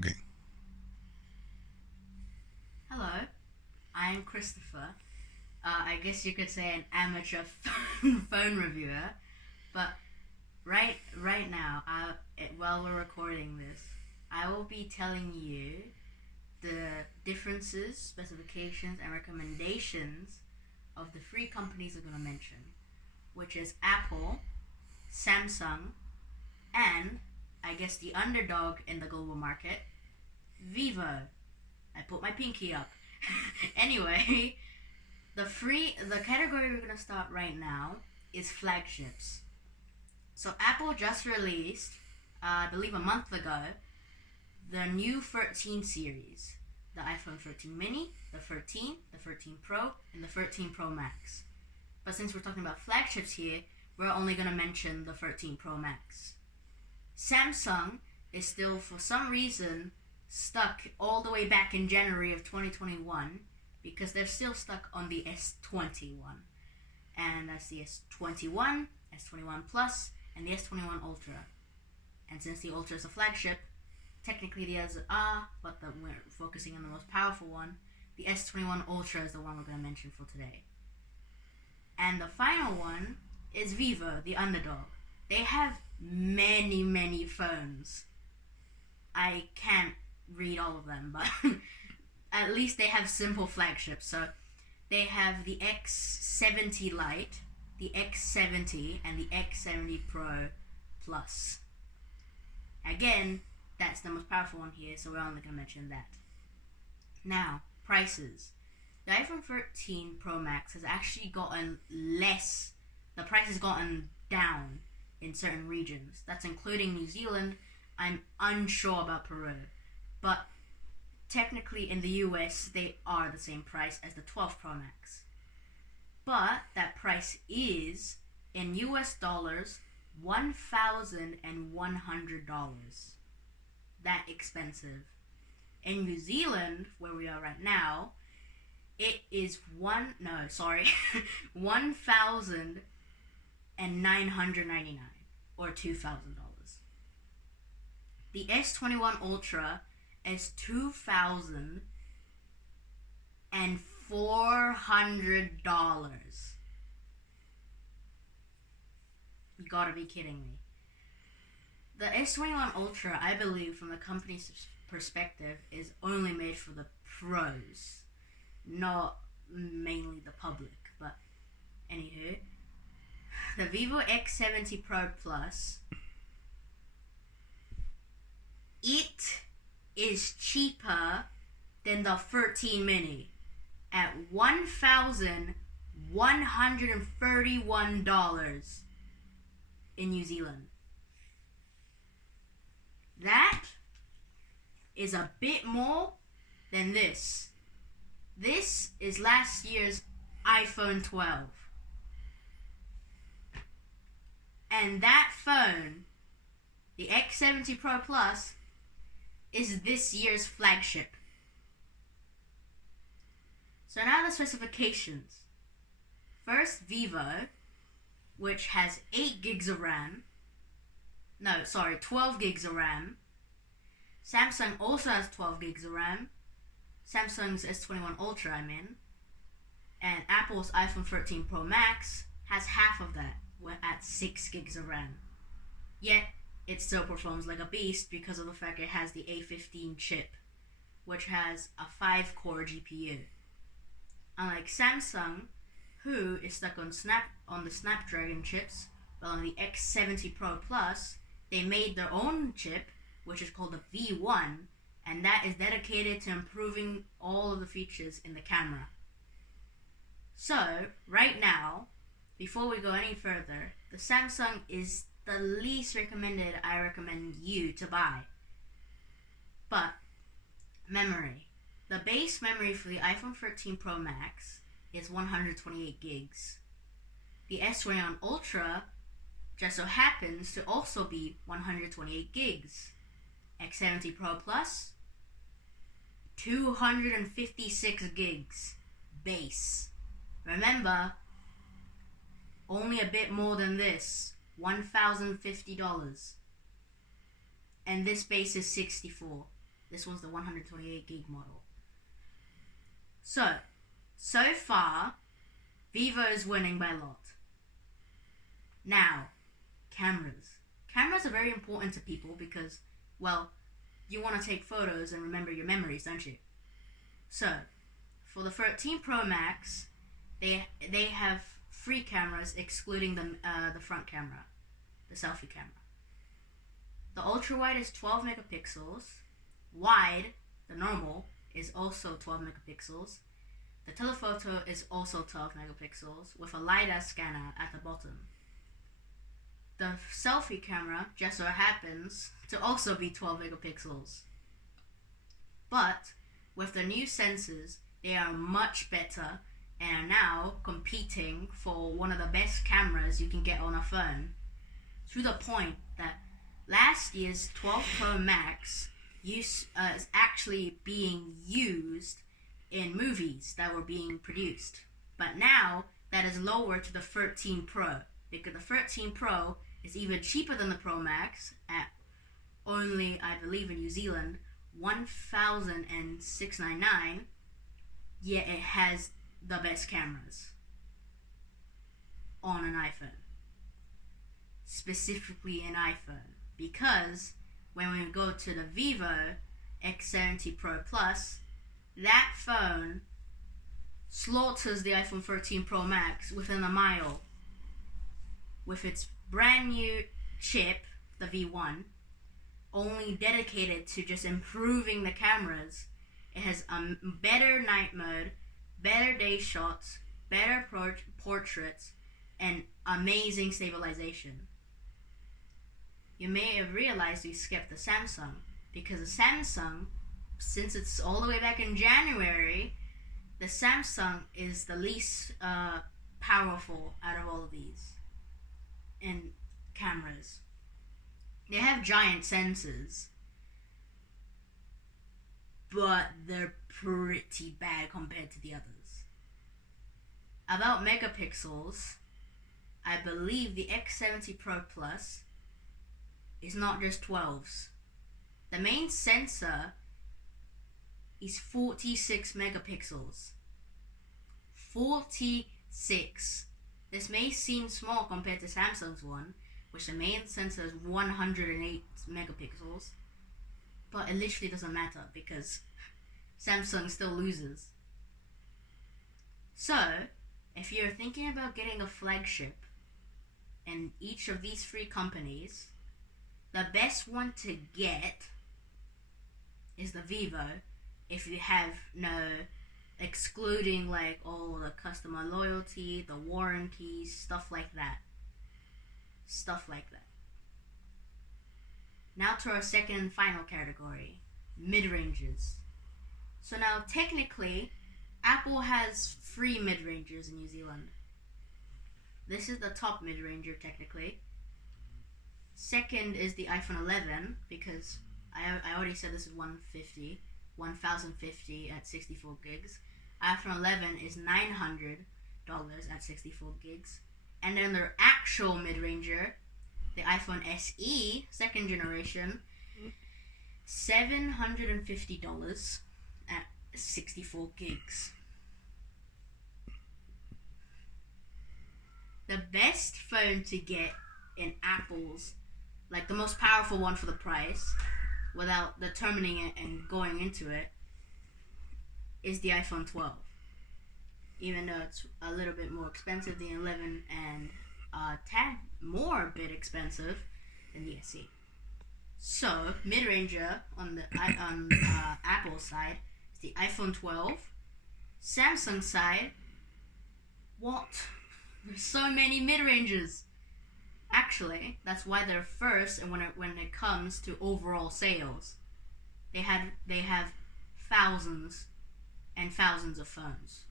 Okay. Hello, I'm Christopher. I guess you could say an amateur phone reviewer, but right now, while we're recording this, I will be telling you the differences, specifications, and recommendations of the three companies I'm going to mention, which is Apple, Samsung, and I guess the underdog in the global market, Vivo. I put my pinky up. Anyway, the category we're gonna start right now is flagships. So Apple just released, I believe a month ago, the new 13 series, the iPhone 13 mini, the 13, the 13 Pro, and the 13 Pro Max. But since we're talking about flagships here, we're only gonna mention the 13 Pro Max. Samsung is still, for some reason, stuck all the way back in January of 2021 because they're still stuck on the S21. And that's the S21, S21 Plus, and the S21 Ultra. And since the Ultra is a flagship, technically the others are, but we're focusing on the most powerful one. The S21 Ultra is the one we're going to mention for today. And the final one is Vivo, the underdog. They have many phones. I can't read all of them, but at least they have simple flagships. So they have the X70 Lite, the X70, and the X70 Pro Plus. Again, that's the most powerful one here, so we're only going to mention that. Now, prices. The iPhone 13 Pro Max has actually gotten less. The price has gotten down in certain regions. That's including New Zealand. I'm unsure about Peru. But technically in the US, they are the same price as the 12 Pro Max. But that price is, in US dollars, $1,100. That expensive. In New Zealand, where we are right now, it is $1,999 or $2,000. The S21 Ultra is $2,400. You gotta be kidding me. The S21 Ultra, I believe, from the company's perspective, is only made for the pros, not mainly the public. But anywho, the Vivo X70 Pro Plus, it is cheaper than the 13 mini at $1,131 in New Zealand. That is a bit more than this. This is last year's iPhone 12. And that phone, the X70 Pro Plus, is this year's flagship. So now the specifications. First, Vivo, which has 8 gigs of RAM. 12 gigs of RAM. Samsung also has 12 gigs of RAM. Samsung's S21 Ultra, And Apple's iPhone 13 Pro Max has half of that, at 6 gigs of RAM. Yet, it still performs like a beast because of the fact it has the A15 chip, which has a 5-core GPU. Unlike Samsung, who is stuck on the Snapdragon chips, but on the X70 Pro Plus, they made their own chip, which is called the V1, and that is dedicated to improving all of the features in the camera. So, right now, before we go any further, the Samsung is the least recommended I recommend you to buy. But, memory. The base memory for the iPhone 13 Pro Max is 128 gigs. The S21 Ultra just so happens to also be 128 gigs. X70 Pro Plus, 256 gigs base. Remember, only a bit more than this, $1,050. And this base is 64. This one's the 128 gig model. So far, Vivo is winning by a lot. Now, cameras. Cameras are very important to people because, well, you want to take photos and remember your memories, don't you? So, for the 13 Pro Max, they have 3 cameras excluding the front camera, the selfie camera. The ultra wide is 12 megapixels. Wide, the normal, is also 12 megapixels. The telephoto is also 12 megapixels with a LiDAR scanner at the bottom. The selfie camera just so happens to also be 12 megapixels. But with the new sensors, they are much better and are now competing for one of the best cameras you can get on a phone. To the point that last year's 12 Pro Max is actually being used in movies that were being produced. But now that is lower to the 13 Pro, because the 13 Pro is even cheaper than the Pro Max at only, I believe in New Zealand, $1,699, yet it has the best cameras on an iPhone. Specifically an iPhone. Because when we go to the Vivo X70 Pro Plus, that phone slaughters the iPhone 13 Pro Max within a mile. With its brand new chip, the V1, only dedicated to just improving the cameras. It has a better night mode, better day shots, better portraits, and amazing stabilization. You may have realized we skipped the Samsung, because the Samsung, since it's all the way back in January, the Samsung is the least powerful out of all of these in cameras. They have giant sensors, but they're pretty bad compared to the others. About megapixels, I believe the X70 Pro Plus is not just 12s. The main sensor is 46 megapixels. 46. This may seem small compared to Samsung's one, which the main sensor is 108 megapixels, but it literally doesn't matter because Samsung still loses. So, if you're thinking about getting a flagship in each of these 3 companies, the best one to get is the Vivo, if you have excluding like all the customer loyalty, the warranties, stuff like that. Now to our second and final category, mid-ranges. So now technically, Apple has 3 mid-rangers in New Zealand. This is the top mid-ranger technically. Second is the iPhone 11, because I already said this is 1050 at 64 gigs. iPhone 11 is $900 at 64 gigs. And then their actual mid-ranger, the iPhone SE, second generation, $750 at 64 gigs. The best phone to get in Apple's, like the most powerful one for the price, without determining it and going into it, is the iPhone 12. Even though it's a little bit more expensive than the 11 and a tad more bit expensive than the SE. So, mid-ranger on the Apple side is the iPhone 12. Samsung side, what? There's so many mid-rangers. Actually, that's why they're first, and when it comes to overall sales, they have thousands and thousands of phones.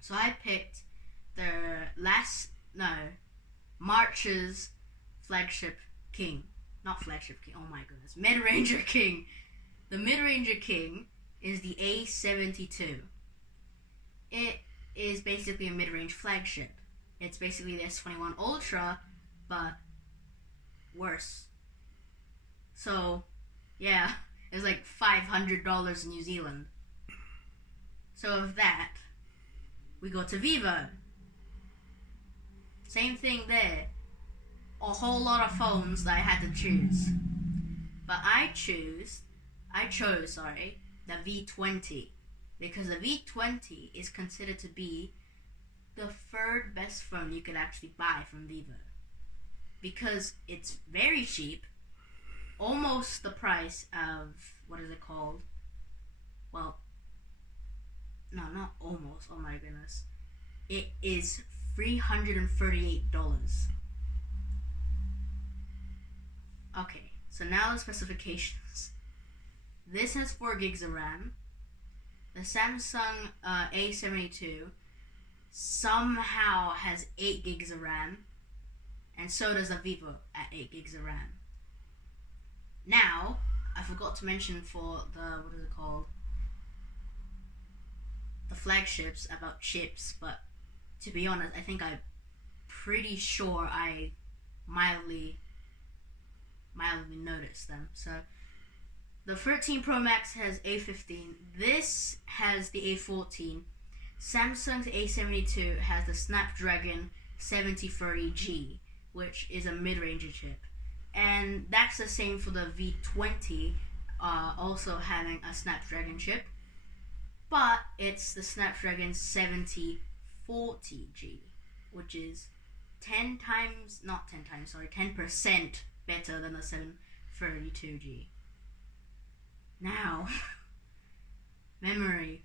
So I picked March's flagship king. Not flagship king, oh my goodness. Mid-ranger king. The mid-ranger king is the A72. It is basically a mid-range flagship. It's basically the S21 Ultra, but worse. So, yeah, is like $500 New Zealand. So of that, we go to Vivo. Same thing there. A whole lot of phones that I had to choose. But I chose, the V20. Because the V20 is considered to be the third best phone you could actually buy from Vivo. Because it's very cheap. Almost the price of, what is it called? Well, no, not almost. Oh my goodness. It is $338. Okay, so now the specifications. This has 4 gigs of RAM. The Samsung A72 somehow has 8 gigs of RAM, and so does the Vivo at 8 gigs of RAM. Now, I forgot to mention for the, what is it called? The flagships about chips, but to be honest, I think I'm pretty sure I mildly noticed them. So the 13 Pro Max has A15. This has the A14. Samsung's A72 has the Snapdragon 7030G, which is a mid-range chip. And that's the same for the V20, also having a Snapdragon chip. But it's the Snapdragon 7040G, which is 10% better than the 732G. Now, memory.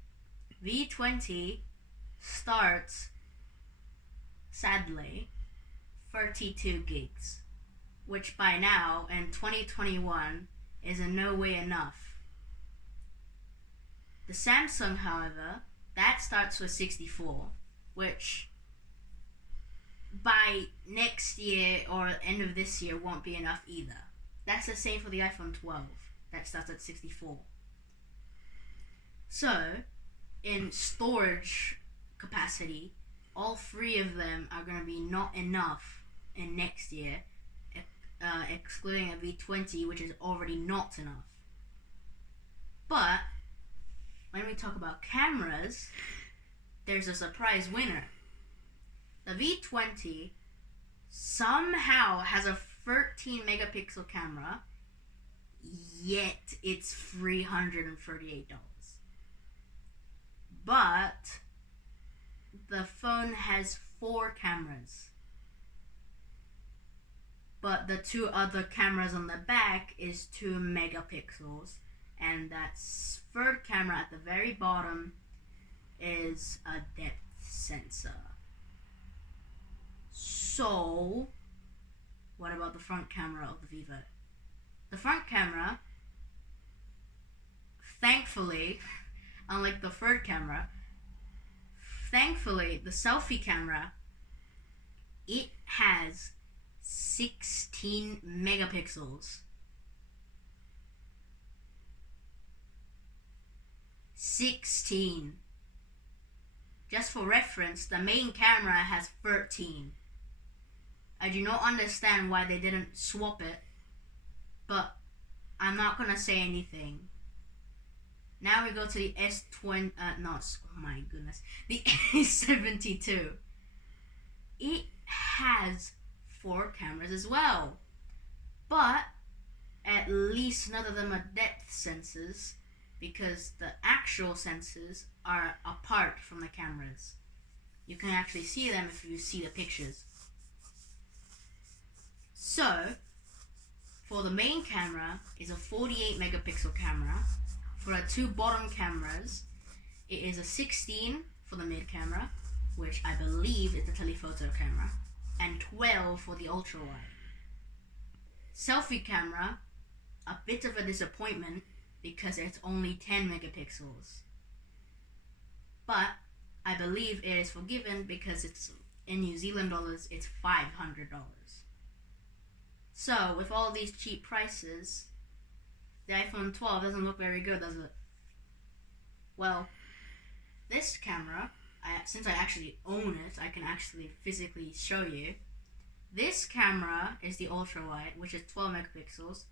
V20 starts, sadly, 32 gigs, which by now, in 2021, is in no way enough. The Samsung, however, that starts with 64, which by next year or end of this year won't be enough either. That's the same for the iPhone 12, that starts at 64. So, in storage capacity, all 3 of them are going to be not enough in next year, excluding a V20, which is already not enough. But when we talk about cameras, there's a surprise winner. The V20 somehow has a 13 megapixel camera, yet it's $338. But the phone has 4 cameras. But the 2 other cameras on the back is 2 megapixels, and that 3rd camera at the very bottom is a depth sensor. So, what about the front camera of the Vivo? The front camera, thankfully, unlike the 3rd camera, the selfie camera, it has 16 megapixels. 16. Just for reference, the main camera has 13. I do not understand why they didn't swap it, but I'm not gonna say anything. Now we go to the S20, the A72. It has 4 cameras as well, but at least none of them are depth sensors, because the actual sensors are apart from the cameras. You can actually see them if you see the pictures. So, for the main camera is a 48 megapixel camera. For the 2 bottom cameras, it is a 16 for the mid camera, which I believe is the telephoto camera, and 12 for the ultra wide. Selfie camera, a bit of a disappointment because it's only 10 megapixels. But I believe it is forgiven because it's in New Zealand dollars, it's $500. So, with all these cheap prices, the iPhone 12 doesn't look very good, does it? Well, this camera, since I actually own it, I can actually physically show you. This camera is the ultra wide, which is 12 megapixels.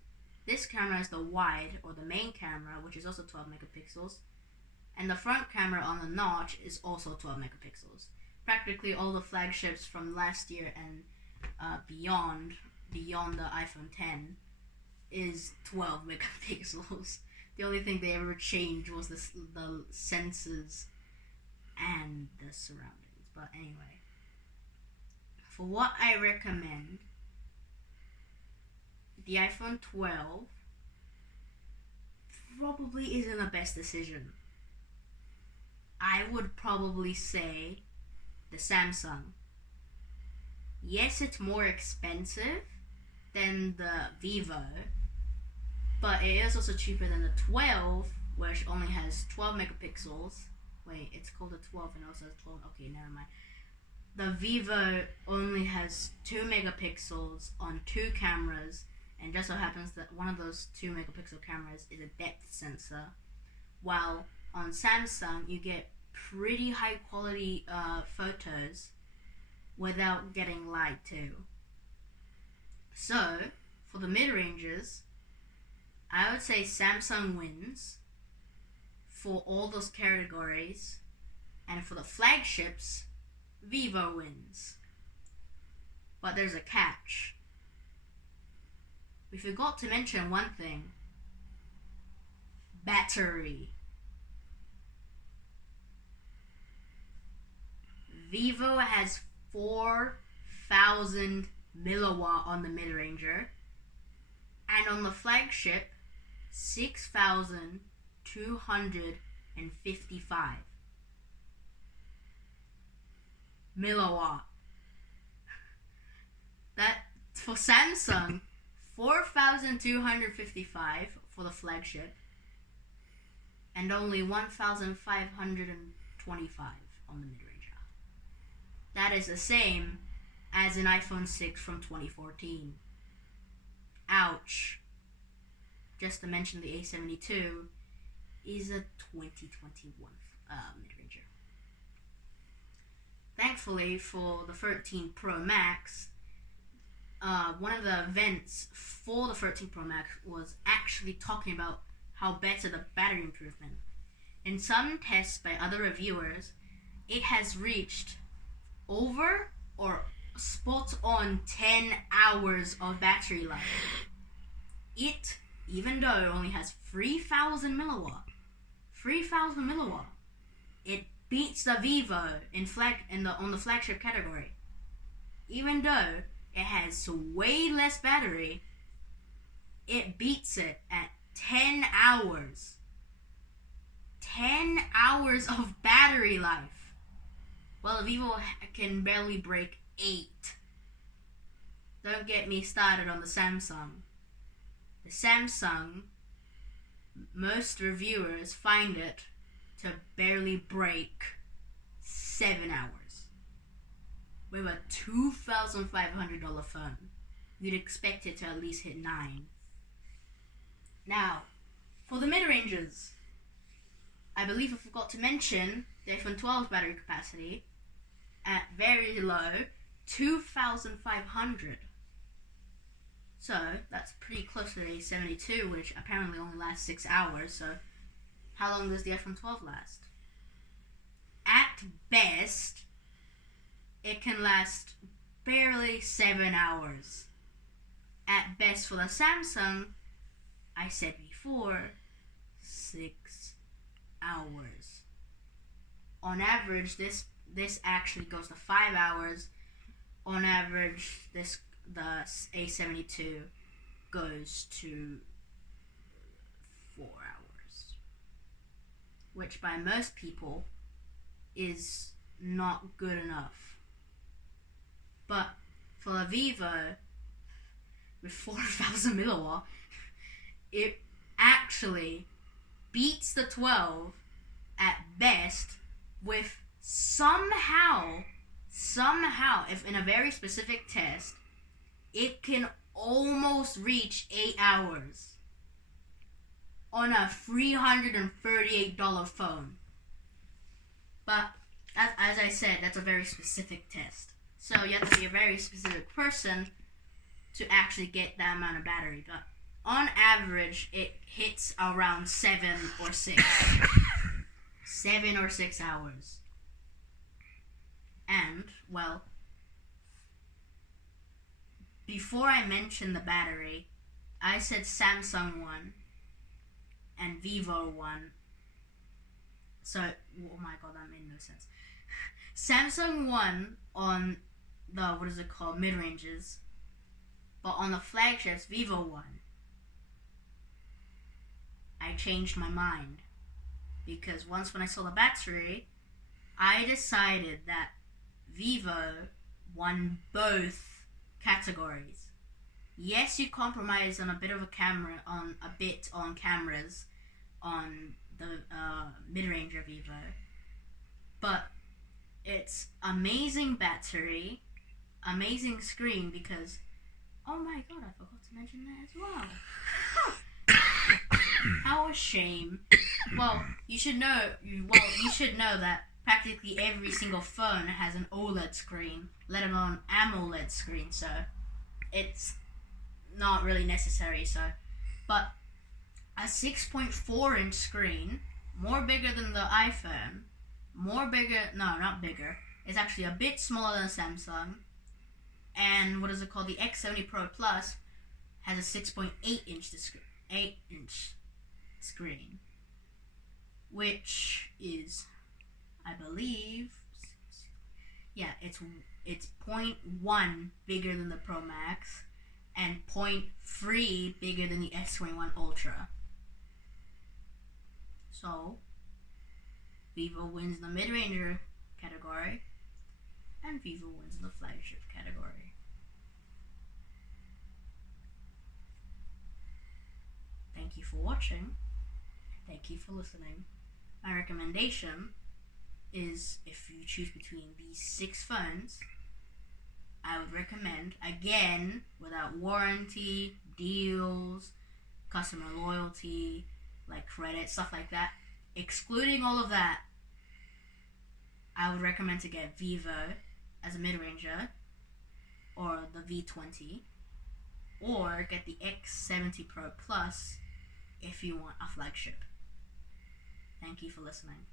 this camera is the wide, or the main camera, which is also 12 megapixels, and the front camera on the notch is also 12 megapixels. Practically all the flagships from last year and beyond the iPhone 10 is 12 megapixels. The only thing they ever changed was the sensors and the surroundings. But anyway, for what I recommend, the iPhone 12 probably isn't the best decision. I would probably say the Samsung. Yes, it's more expensive than the Vivo, but it is also cheaper than the 12, which only has 12 megapixels. Wait, it's called the 12 and also has 12. Okay, never mind. The Vivo only has 2 megapixels on 2 cameras, and just so happens that one of those 2 megapixel cameras is a depth sensor, while on Samsung you get pretty high quality photos without getting light too. So, for the mid-ranges, I would say Samsung wins for all those categories, and for the flagships, Vivo wins. But there's a catch. We forgot to mention one thing. Battery. Vivo has 4,000 milliwatt on the mid-ranger, and on the flagship 6,255 milliwatt. That for Samsung, 4,255 for the flagship, and only 1,525 on the mid-ranger. That is the same as an iPhone 6 from 2014. Ouch. Just to mention, the A72 is a 2021 mid-ranger. Thankfully for the 13 Pro Max, one of the events for the 13 Pro Max was actually talking about how better the battery improvement. In some tests by other reviewers, it has reached over or spot on 10 hours of battery life. It, even though it only has 3,000 milliwatt, it beats the Vivo on the flagship category. Even though it has way less battery, it beats it at 10 hours. 10 hours of battery life. Well, the Vivo can barely break 8. Don't get me started on the Samsung. The Samsung, most reviewers find it to barely break 7 hours. With a $2,500 phone, you'd expect it to at least hit 9. Now, for the mid-ranges, I believe I forgot to mention the iPhone 12's battery capacity at very low 2,500. So that's pretty close to the A72, which apparently only lasts 6 hours. So how long does the iPhone 12 last? At best, it can last barely 7 hours. At best for the Samsung, I said before, 6 hours. On average, this actually goes to 5 hours. On average, the A72 goes to 4 hours, which by most people is not good enough. But for the Vivo with 4,000 milliwatt, it actually beats the 12 at best with somehow, if in a very specific test, it can almost reach 8 hours on a $338 phone. But as I said, that's a very specific test. So you have to be a very specific person to actually get that amount of battery. But on average, it hits around 7 or 6 hours. And, well, before I mentioned the battery, I said Samsung one and Vivo one. So, oh my god, that made no sense. Samsung one on the, what is it called, mid-ranges, but on the flagships, Vivo one. I changed my mind, because once when I saw the battery, I decided that Vivo won both categories. Yes, you compromise on a bit on cameras on the mid-range of Vivo, but it's amazing battery, amazing screen, because oh my god, I forgot to mention that as well. How a shame. Well, you should know that practically every single phone has an OLED screen, let alone AMOLED screen, so it's not really necessary. So, but a 6.4-inch screen, more bigger than the iPhone, not bigger, it's actually a bit smaller than Samsung, and what is it called, the X70 Pro Plus has a 6.8-inch screen, which is, I believe, yeah, it's 0.1 bigger than the Pro Max and 0.3 bigger than the S21 Ultra. So, Vivo wins the mid-ranger category, and Vivo wins the flagship category. Thank you for watching. Thank you for listening. My recommendation is, if you choose between these 6 phones, I would recommend, again, without warranty, deals, customer loyalty, like credit, stuff like that, excluding all of that, I would recommend to get Vivo as a mid-ranger, or the V20, or get the X70 Pro Plus if you want a flagship. Thank you for listening.